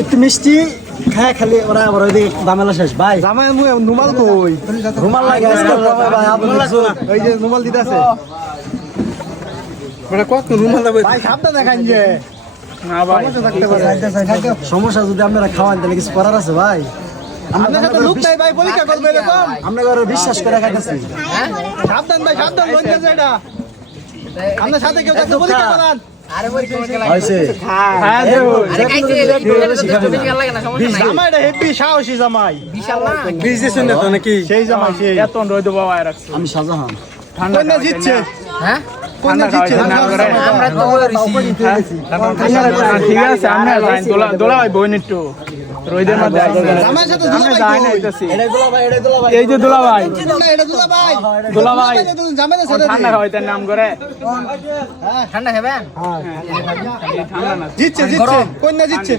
একটু মিষ্টি খায় খালি ওরা আবার ওইদিকে দামেলা শেষ ভাই জামাই নুমাল কই রুমাল লাগে আজকে ভাই ওই যে নুমাল দিতাছে মানে কত নুমাল দেবে ভাই সাবধান দেখান যে না ভাই থাকতে পারে সমস্যা যদি আপনারা খাওয়ান তাহলে কিছু করার আছে ভাই আপনার সাথে লোক নাই ভাই পরীক্ষা করবে এরকম আমরা ঘরে বিশ্বাস করে খাইতেছি সাবধান ভাই সাবধান লজ্জা যেটা আপনার সাথে কেউ থাকলে পরীক্ষা করান হইছে হ্যাঁ দেবো আরে খাইছে বেশি লাগে না সমস্যা নাই জামাইটা হেভি সাহসী জামাই বিশাল না ব্রিজ দিছেন না তো নাকি সেই জামাই সেই এত রই দেবো ভাই রাখছি আমি শাহজাহান ঠান্ডা কোন জিতছে হ্যাঁ কোন জিতছে আমরা তো ঠিক আছে আমরা যাই দোলা ভাই বইন একটু রইদের মধ্যে জামাইয়ের সাথে দুলা ভাই যাই না কই? আইতাছি এটা দুলা ভাই এটা দুলা ভাই এই যে দোলা ভাই না এটা দুলা ভাই দোলা ভাই জামাইয়ের সাথে ঠান্ডা হয় তার নাম করে ঠান্ডা খাবেন ঠান্ডা না জিতছে জিতছে কোন জিতছে